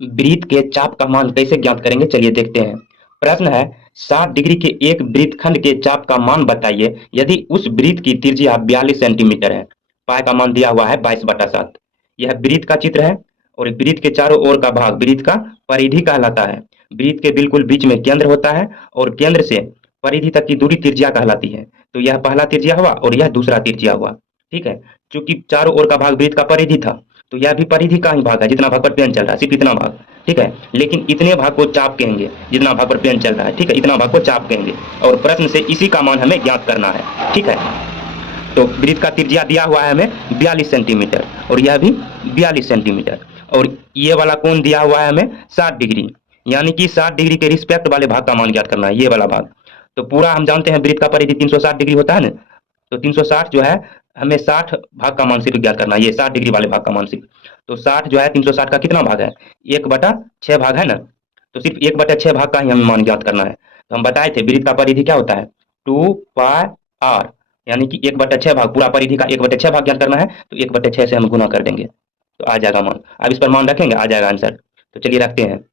वृत्त के चाप का मान कैसे ज्ञात करेंगे, चलिए देखते हैं। प्रश्न है 60 डिग्री के एक वृत्तखंड के चाप का मान बताइए यदि उस वृत्त की त्रिज्या 42 सेंटीमीटर है। पाई का मान दिया हुआ है 22/7। यह वृत्त का चित्र है और वृत्त के चारों ओर का भाग वृत्त का परिधि कहलाता है। वृत्त के बिल्कुल बीच में केंद्र होता है और केंद्र से परिधि तक की दूरी त्रिज्या कहलाती है। तो यह पहला त्रिज्या हुआ और यह दूसरा त्रिज्या हुआ। ठीक है, चूंकि चारों ओर का भाग वृत्त का परिधि था तो यह भी परिधि का ही भाग है, जितना भाग पर पेन चल रहा है सिर्फ इतना भाग। ठीक है, लेकिन इतने भाग को चाप कहेंगे जितना भाग पर पेन चल रहा है। ठीक है, इतना भाग को चाप कहेंगे और प्रश्न से इसी का मान हमें ज्ञात करना है। ठीक है, तो वृत्त का त्रिज्या दिया हुआ है हमें 42 सेंटीमीटर और यह भी 42 सेंटीमीटर और ये वाला कोण दिया हुआ है हमें 60 डिग्री, यानी कि 60 डिग्री के रिस्पेक्ट वाले भाग का मान ज्ञात करना है, ये वाला भाग। तो पूरा हम जानते हैं वृत्त का परिधि 360 डिग्री होता है ना, तो 360 जो है हमें 60 भाग का मान सिर्फ ज्ञात करना है, ये 60 डिग्री वाले भाग का मान सिर्फ। तो 60 जो है 360 का कितना भाग है, 1/6 भाग है ना, तो सिर्फ 1/6 भाग का ही हमें मान ज्ञात करना है। तो हम बताए थे वृत्त का परिधि क्या होता है 2πr, यानी कि 1/6 भाग, पूरा परिधि का 1/6 भाग ज्ञात करना है तो 1/6 से हम गुना कर देंगे तो आ जाएगा मान। अब इस पर मान रखेंगे, आ जाएगा आंसर। तो चलिए रखते हैं,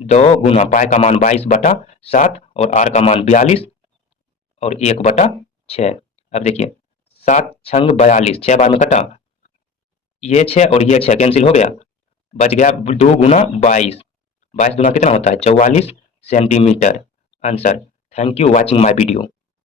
2 गुना पाई का मान 22/7 और आर का मान 42 और 1/6। अब देखिए 7 छंग 42, 6 बार में कटा, ये 6 और ये 6 कैंसिल हो गया, बच गया 2 गुना 22, 22 गुना कितना होता है 44 centimetre. Answer. Thank you watching my video.